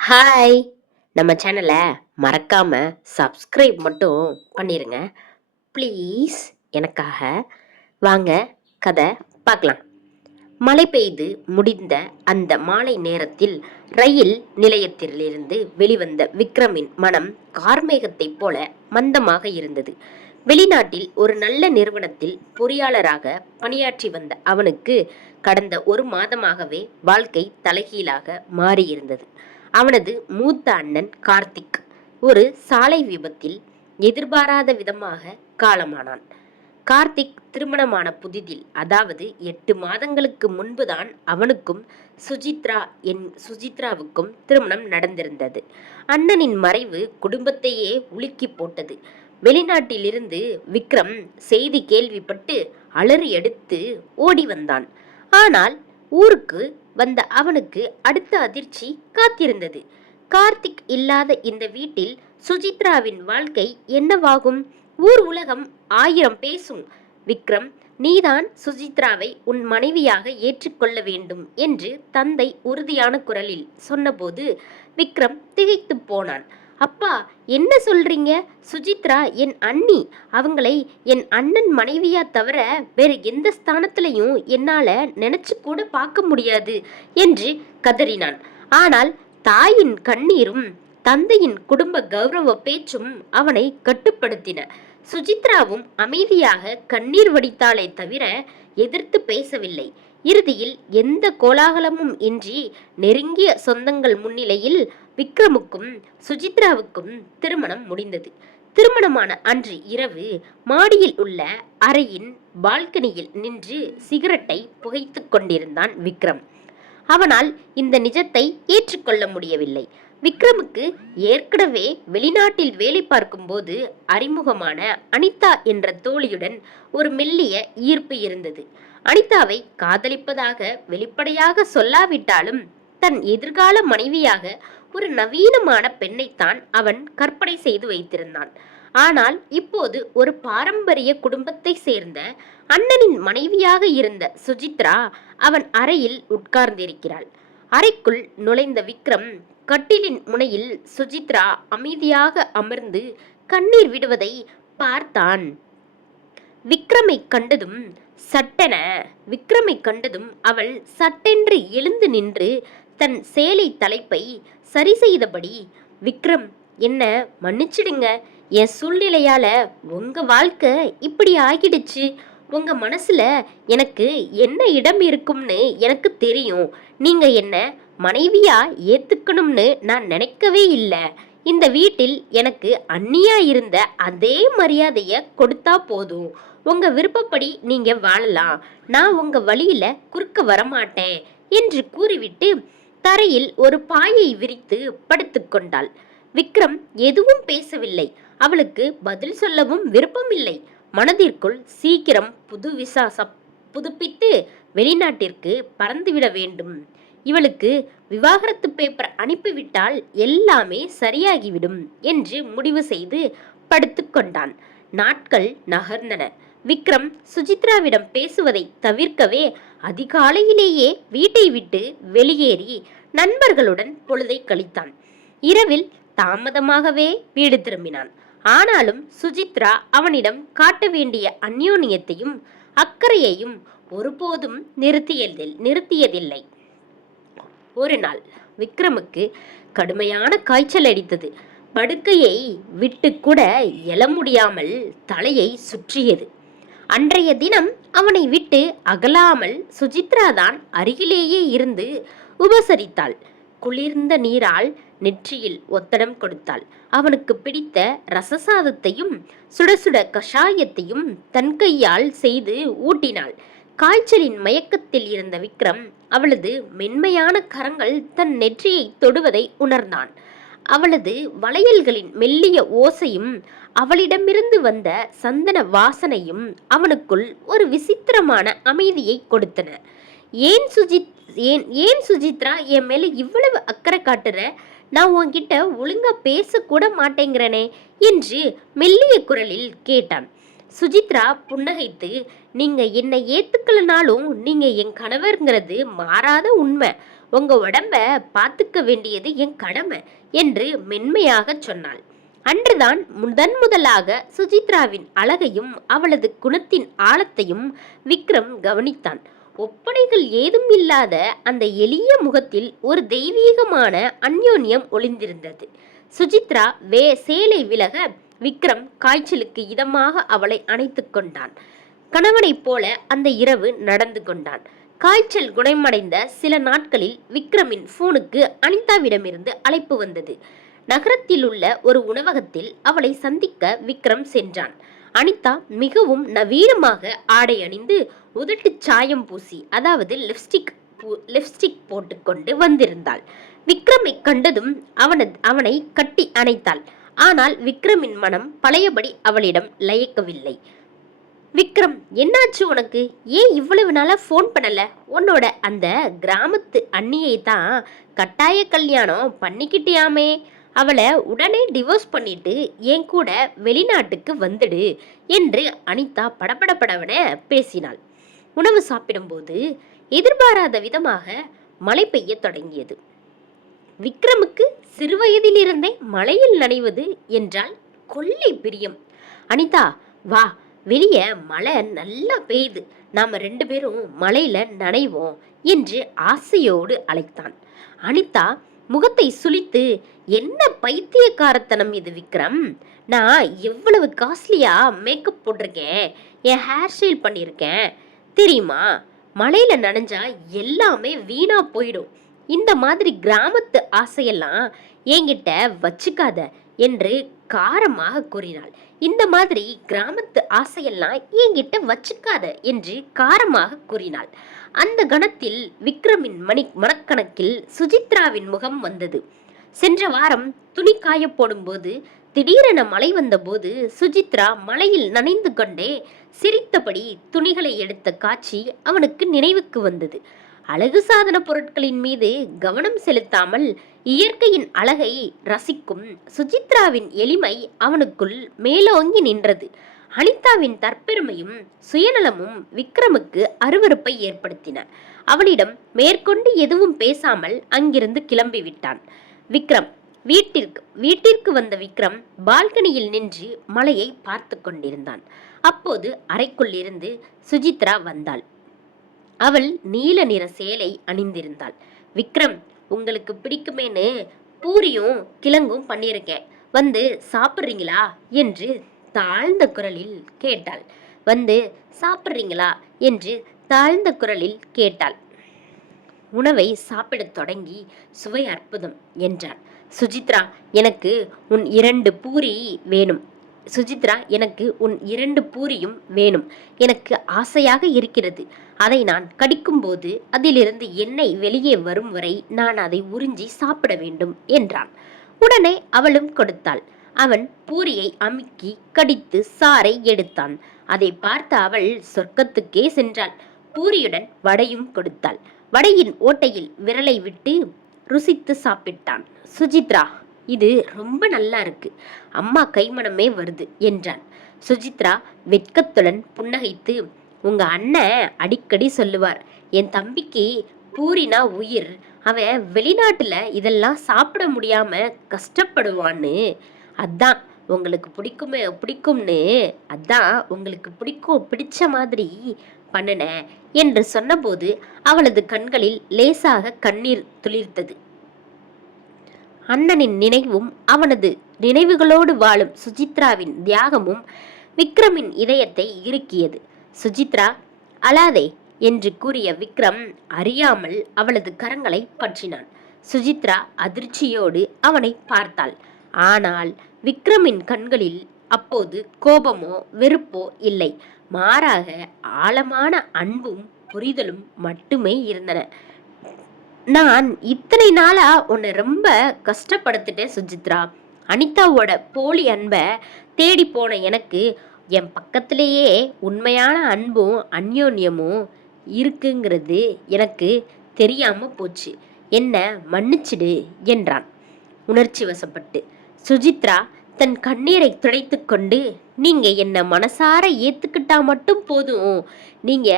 Hi! நம்ம சேனல மறக்காம subscribe மட்டும் பண்ணிருங்க. ப்ளீஸ் எனக்காக. வாங்க கதை பார்க்கலாம். மழை பெய்து முடிந்த அந்த மாலை நேரத்தில் ரயில் நிலையத்திலிருந்து வெளிவந்த விக்ரமின் மனம் கார்மேகத்தைப் போல மந்தமாக இருந்தது. வெளிநாட்டில் ஒரு நல்ல நிறுவனத்தில் பொறியாளராக பணியாற்றி வந்த அவனுக்கு கடந்த 1 மாதமாகவே வாழ்க்கை தலைகீழாக மாறியிருந்தது. அவனது மூத்த அண்ணன் கார்த்திக் ஒரு சாலை விபத்தில் எதிர்பாராத விதமாக காலமானான். கார்த்திக் திருமணமான புதிதில், அதாவது 8 மாதங்களுக்கு முன்புதான் அவனுக்கும் சுஜித்ராவுக்கும் திருமணம் நடந்திருந்தது. அண்ணனின் மறைவு குடும்பத்தையே உலுக்கி போட்டது. வெளிநாட்டிலிருந்து விக்ரம் செய்தி கேள்விப்பட்டு அலறி எடுத்து ஓடி வந்தான். ஆனால் ஊருக்கு வந்த அவனுக்கு அடுத்த அதிர்ச்சி காத்திருந்தது. கார்த்திக் இல்லாத இந்த வீட்டில் சுஜித்ராவின் வாழ்க்கை என்னவாகும்? ஊர் உலகம் 1000 பேசும். விக்ரம், நீதான் சுஜித்ராவை உன் மனைவியாக ஏற்றுக்கொள்ள வேண்டும் என்று தந்தை உறுதியான குரலில் சொன்னபோது விக்ரம் திகைத்து போனான். அப்பா, என்ன சொல்றீங்க? சுஜித்ரா என் அண்ணி. அவங்களை என் அண்ணன் மனைவியா தவிர வேறு எந்த ஸ்தானத்திலையும் என்னால நினைச்சு கூட பார்க்க முடியாது என்று கதறினான். ஆனால் தாயின் கண்ணீரும் தந்தையின் குடும்ப கௌரவ பேச்சும் அவனை கட்டுப்படுத்தின. சுஜித்ராவும் அமைதியாக கண்ணீர் வடித்தாலே தவிர எதிர்த்து பேசவில்லை. இறுதியில் எந்த கோலாகலமும் இன்றி நெருங்கிய சொந்தங்கள் முன்னிலையில் விக்ரமுக்கும் சுஜித்ராவுக்கும் திருமணம் முடிந்தது. திருமணமான அன்று இரவு மாடியில் உள்ள அறையின் பால்கனியில் நின்று சிகரெட்டை புகைத்து கொண்டிருந்தான் விக்ரம். அவனால் இந்த நிஜத்தை ஏற்றுக்கொள்ள முடியவில்லை. விக்ரமுக்கு ஏற்கனவே வெளிநாட்டில் வேலை பார்க்கும்போது அறிமுகமான அனிதா என்ற தோழியுடன் ஒரு மெல்லிய ஈர்ப்பு இருந்தது. அனிதாவை காதலிப்பதாக வெளிப்படையாக சொல்லாவிட்டாலும் தன் எதிர்கால மனைவியாக ஒரு நவீனமான பெண்ணைத்தான் அவன் கற்பனை செய்து வைத்திருந்தான். ஆனால் இப்போது ஒரு பாரம்பரிய குடும்பத்தை சேர்ந்த அண்ணனின் மனைவியாக இருந்த சுஜித்ரா அவன் அறையில் உட்கார்ந்திருக்கிறாள். அறைக்குள் நுழைந்த விக்ரம் கட்டிலின் முனையில் சுஜித்ரா அமைதியாக அமர்ந்து கண்ணீர் விடுவதை பார்த்தான். விக்ரமை கண்டதும் அவள் சட்டென்று எழுந்து நின்று தன் சேலை தலைப்பை சரி செய்தபடி, விக்ரம், என்ன மன்னிச்சிடுங்க. என் சூழ்நிலையால உங்க வாழ்க்கை இப்படி ஆகிடுச்சு. உங்க மனசுல எனக்கு என்ன இடம் இருக்கும்னு எனக்கு தெரியும். நீங்க என்ன மனைவியா ஏத்துக்கணும்னு நான் நினைக்கவே இல்லை. இந்த வீட்டில் எனக்கு அண்ணியா இருந்த அதே மரியாதைய கொடுத்தா போதும். உங்க விருப்பப்படி நீங்க வாழலாம். நான் உங்க வழியில குறுக்க வரமாட்டேன் என்று கூறிவிட்டு தரையில் ஒரு பாயை விரித்து படுத்துக்கொண்டாள். விக்ரம் எதுவும் பேசவில்லை. அவளுக்கு பதில் சொல்லவும் விருப்பமில்லை. மனதிற்குள் சீக்கிரம் புது விசா புதுப்பித்து வெளிநாட்டிற்கு பறந்துவிட வேண்டும். இவளுக்கு விவாகரத்து பேப்பர் அனுப்பிவிட்டால் எல்லாமே சரியாகிவிடும் என்று முடிவு செய்து படுத்துக்கொண்டான். நாட்கள் நகர்ந்தன. விக்ரம் சுஜித்ராவிடம் பேசுவதை தவிர்க்கவே அதிகாலையிலேயே வீட்டை விட்டு வெளியேறி நண்பர்களுடன் பொழுதை கழித்தான். இரவில் தாமதமாகவே வீடு திரும்பினான். ஆனாலும் சுஜித்ரா அவனிடம் காட்ட வேண்டிய அந்யோன்யத்தையும் அக்கறையையும் ஒருபோதும் நிறுத்தியதில்லை. ஒரு நாள் விக்ரமுக்கு கடுமையான காய்ச்சல் அடித்தது. படுக்கையை விட்டு கூட எழ முடியாமல் தலையை சுற்றியது. அன்றைய தினம் அவனை விட்டு அகலாமல் சுஜித்ராதான் அருகிலேயே இருந்து உபசரித்தாள். குளிர்ந்த நீரால் நெற்றியில் ஒத்தடம் கொடுத்தாள். அவனுக்கு பிடித்த ரசசாதத்தையும் சுட சுட கஷாயத்தையும் தன் கையால் செய்து ஊட்டினாள். காய்ச்சலின் மயக்கத்தில் இருந்த விக்ரம் அவளது மென்மையான கரங்கள் தன் நெற்றியை தொடுவதை உணர்ந்தான். அவளது வளையல்களின் மெல்லிய ஓசையும் அவளிடமிருந்து வந்த சந்தன வாசனையும் அவனுக்குள் ஒரு விசித்திரமான அமைதியை கொடுத்தன. ஏன் சுஜித்ரா என் மேல இவ்வளவு அக்கறை காட்டுற? நான் உன்கிட்ட ஒழுங்கா பேசக்கூட மாட்டேங்கிறனே என்று மெல்லிய குரலில் கேட்டான். சுஜித்ரா புன்னகைத்து, நீங்க என்னை ஏத்துக்கலனாலும் நீங்க என் கணவர்ங்கிறது மாறாத உண்மை. உங்க உடம்ப பார்த்துக்க வேண்டியது என் கடமை என்று மென்மையாக சொன்னாள். அன்றுதான் முதலாக சுசித்ராவின் அழகையும் அவளது குணத்தின் ஆழத்தையும் விக்ரம் கவனித்தான். ஒப்பனைகள் ஏதும் இல்லாத அந்த எளிய முகத்தில் ஒரு தெய்வீகமான அந்யோன்யம் ஒளிந்திருந்தது. சுசித்ரா சேலை விலக விக்ரம் காய்ச்சலுக்கு இதமாக அவளை அணைத்து கொண்டான். கணவனைப் போல அந்த இரவு நடந்து கொண்டான். காய்ச்சல் குணமடைந்த சில நாட்களில் விக்ரமின் போனுக்கு அனிதாவிடமிருந்து அழைப்பு வந்தது. நகரத்தில் உள்ள ஒரு உணவகத்தில் அவளை சந்திக்க விக்ரம் சென்றான். அனிதா மிகவும் நவீனமாக ஆடை அணிந்து உதட்டு சாயம் பூசி, அதாவது லிப்ஸ்டிக் போட்டுக்கொண்டு வந்திருந்தாள். விக்ரமை கண்டதும் அவனை கட்டி அணைத்தாள். ஆனால் விக்ரமின் மனம் பழையபடி அவளிடம் லயக்கவில்லை. விக்ரம், என்னாச்சு உனக்கு? ஏன் இவ்வளவு நாளா ஃபோன் பண்ணல? உன்னோட அந்த கிராமத்து அண்ணியை தான் கட்டாய கல்யாணம் பண்ணிக்கிட்டியாமே, அவளை உடனே டிவோர்ஸ் பண்ணிட்டு என் கூட வெளிநாட்டுக்கு வந்துடு என்று அனிதா படபடபடவன பேசினாள். உணவு சாப்பிடும்போது எதிர்பாராத விதமாக மழை பெய்ய தொடங்கியது. விக்ரமுக்கு சிறுவயதிலிருந்தே மழையில் நனைவது என்றால் கொள்ளை பிரியம். அனிதா, வா, வெளியே மழை நல்லா பெய்யுது, நாம 2 பேரும் மழையில நனைவோம் என்று ஆசையோடு அழைத்தான். அனிதா முகத்தை சுளித்து, என்ன பைத்தியக்காரத்தனம் இது விக்ரம், நான் எவ்வளவு காஸ்ட்லியா மேக்கப் போட்டிருக்கேன், என் ஹேர் ஸ்டைல் பண்ணியிருக்கேன் தெரியுமா? மழையில நனைஞ்சா எல்லாமே வீணா போயிடும். இந்த மாதிரி கிராமத்து ஆசையெல்லாம் என்கிட்ட வச்சுக்காத என்று காரமாக கூறினாள். இந்த மாதிரி கிராமத்து ஆசையெல்லாம் என்கிட்ட வச்சுக்காத என்று காரமாக கூறினாள். அந்த கணத்தில் விக்ரமின் மனக்கணக்கில் சுசித்ராவின் முகம் வந்தது. சென்ற வாரம் துணி காய போடும்போது திடீரென மழை வந்தபோது சுசித்ரா மழையில் நனைந்து கொண்டே சிரித்தபடி துணிகளை எடுத்த காட்சி அவனுக்கு நினைவுக்கு வந்தது. அழகு சாதன பொருட்களின் மீது கவனம் செலுத்தாமல் இயற்கையின் அழகை ரசிக்கும் சுசித்ராவின் எளிமை அவனுக்குள் மேலோங்கி நின்றது. அனிதாவின் தற்பெருமையும் சுயநலமும் விக்ரமுக்கு அருவருப்பை ஏற்படுத்தின. அவளிடம் மேற்கொண்டு எதுவும் பேசாமல் அங்கிருந்து கிளம்பிவிட்டான். வீட்டிற்கு வந்த விக்ரம் பால்கனியில் நின்று மலையை பார்த்து கொண்டிருந்தான். அப்போது அறைக்குள் இருந்து சுசித்ரா வந்தாள். அவள் நீல நிற சேலை அணிந்திருந்தாள். விக்ரம், உங்களுக்கு பிடிக்குமேனு பூரியும் கிழங்கும் பண்ணியிருக்கேன், வந்து சாப்பிட்றீங்களா என்று தாழ்ந்த குரலில் கேட்டாள். வந்து சாப்பிட்றீங்களா என்று தாழ்ந்த குரலில் கேட்டாள். உணவை சாப்பிடத் தொடங்கி சுவை அற்புதம் என்றான். சுசித்ரா, எனக்கு உன் 2 பூரி வேணும். சுசித்ரா, எனக்கு உன் 2 பூரியும் வேணும். எனக்கு ஆசையாக இருக்கிறது. அதை நான் கடிக்கும்போது அதிலிருந்து எண்ணெய் வெளியே வரும் வரை நான் அதை உறிஞ்சி சாப்பிட வேண்டும் என்றான். உடனே அவளும் கொடுத்தாள். அவன் பூரியை அமுக்கி கடித்து சாறை எடுத்தான். அதை பார்த்த அவள் சொர்க்கத்துக்கே சென்றாள். பூரியுடன் வடையும் கொடுத்தாள். வடையின் ஓட்டையில் விரலை விட்டு ருசித்து சாப்பிட்டான். சுசித்ரா, இது ரொம்ப நல்லா இருக்கு, அம்மா கைமணமே வருது என்றான். சுசித்ரா வெட்கத்துடன் புன்னகைத்து, உங்க அண்ணன் அடிக்கடி சொல்லுவார், என் தம்பிக்கு பூரினா உயிர், அவன் வெளிநாட்டுல இதெல்லாம் சாப்பிட முடியாம கஷ்டப்படுவான்னு, அதான் உங்களுக்கு பிடிக்கும்னு அதான் உங்களுக்கு பிடிச்ச மாதிரி பண்ணுன என்று சொன்னபோது அவளது கண்களில் லேசாக கண்ணீர் துளிர்த்தது. அண்ணனின் நினைவும் அவனது நினைவுகளோடு வாழும் சுசித்ராவின் தியாகமும் விக்ரமின் இதயத்தை இறுக்கியது. சுசித்ரா, அழாதே என்று கூறிய விக்ரம் அறியாமல் அவளது கரங்களை பற்றினான். சுசித்ரா அதிர்ச்சியோடு அவனை பார்த்தாள். ஆனால் விக்ரமின் கண்களில் அப்போது கோபமோ வெறுப்போ இல்லை, மாறாக ஆழமான அன்பும் புரிதலும் மட்டுமே இருந்தன. நான் இத்தனை நாளா உன்னை ரொம்ப கஷ்டப்படுத்திட்டேன் சுசித்ரா. அனிதாவோட போலி அன்பை தேடி போன எனக்கு என் பக்கத்திலேயே உண்மையான அன்பும் அந்யோன்யமும் இருக்குங்கிறது எனக்கு தெரியாம போச்சு, என்ன மன்னிச்சிடு என்றான் உணர்ச்சி வசப்பட்டு. சுசித்ரா தன் கண்ணீரை துடைத்து கொண்டு, நீங்க என்ன மனசார ஏத்துக்கிட்டா மட்டும் போதும், நீங்க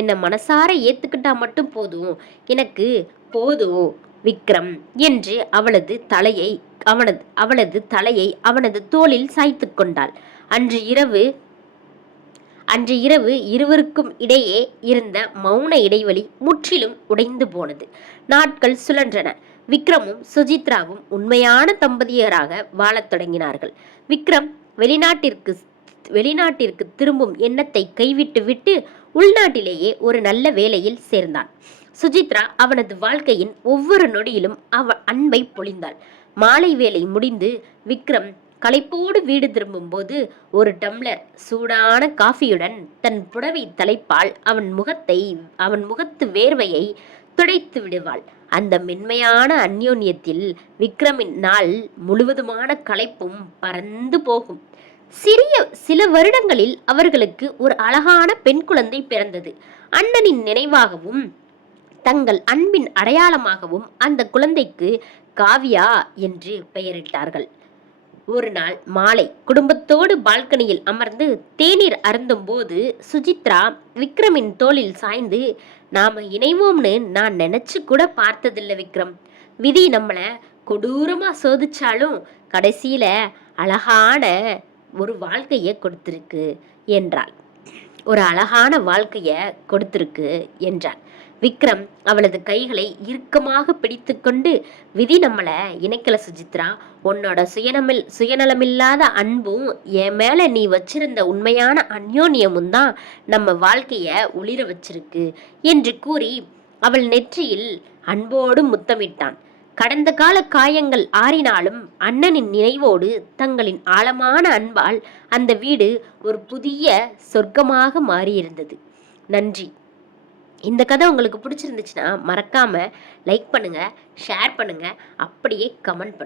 என்ன மனசார ஏத்துக்கிட்டா மட்டும் போதும், எனக்கு போதோ விக்ரம் என்று அவளது தலையை அவனது தோளில் சாய்த்து கொண்டாள். அன்று இரவு இருவருக்கும் இடையே இருந்த மௌன இடைவெளி முற்றிலும் உடைந்து போனது. நாட்கள் சுழன்றன. விக்ரமும் சுஜித்ராவும் உண்மையான தம்பதியராக வாழத் தொடங்கினார்கள். விக்ரம் வெளிநாட்டிற்கு திரும்பும் எண்ணத்தை கைவிட்டு விட்டு உள்நாட்டிலேயே ஒரு நல்ல வேலையில் சேர்ந்தான். சுஜித்ரா அவனது வாழ்க்கையின் ஒவ்வொரு நொடியிலும் அன்பை பொழிந்தாள். மாலை வேலை முடிந்து விக்ரம் களைப்போடு வீடு திரும்பும் போது ஒரு டம்ளர் சூடான காஃபியுடன் தன் புடவை தலைப்பால் அவன் முகத்து வேர்வையை துடைத்து விடுவாள். அந்த மென்மையான அந்யோன்யத்தில் விக்ரமின் நாள் முழுவதுமான களைப்பும் பறந்து போகும். சில வருடங்களில் அவர்களுக்கு ஒரு அழகான பெண் குழந்தை பிறந்தது. அண்ணனின் நினைவாகவும் தங்கள் அன்பின் அடையாளமாகவும் அந்த குழந்தைக்கு காவியா என்று பெயரிட்டார்கள். ஒரு நாள் மாலை குடும்பத்தோடு பால்கனியில் அமர்ந்து தேநீர் அருந்தும் போது சுஜித்ரா விக்ரமின் தோளில் சாய்ந்து, நாம இணைவோம்னு நான் நினைச்சு கூட பார்த்ததில்லை விக்ரம். விதி நம்மள கொடூரமா சோதிச்சாலும் கடைசியில அழகான ஒரு வாழ்க்கைய கொடுத்திருக்கு என்றாள். ஒரு அழகான வாழ்க்கைய கொடுத்திருக்கு என்றாள். விக்ரம் அவளது கைகளை இறுக்கமாக பிடித்து கொண்டு, விதி நம்மள இணைக்கல சுஜித்ரா. உன்னோட சுயநலமில்லாத அன்பும் என் மேல நீ வச்சிருந்த உண்மையான அந்யோன்யமும் தான் நம்ம வாழ்க்கைய ஒளிர வச்சிருக்கு என்று கூறி அவள் நெற்றியில் அன்போடு முத்தமிட்டான். கடந்த கால காயங்கள் ஆறினாலும் அண்ணனின் நினைவோடு தங்களின் ஆழமான அன்பால் அந்த வீடு ஒரு புதிய சொர்க்கமாக மாறியிருந்தது. நன்றி. இந்த கதை உங்களுக்கு பிடிச்சிருந்துச்சுன்னா மறக்காம லைக் பண்ணுங்க, ஷேர் பண்ணுங்க, அப்படியே கமெண்ட் பண்ணுங்க.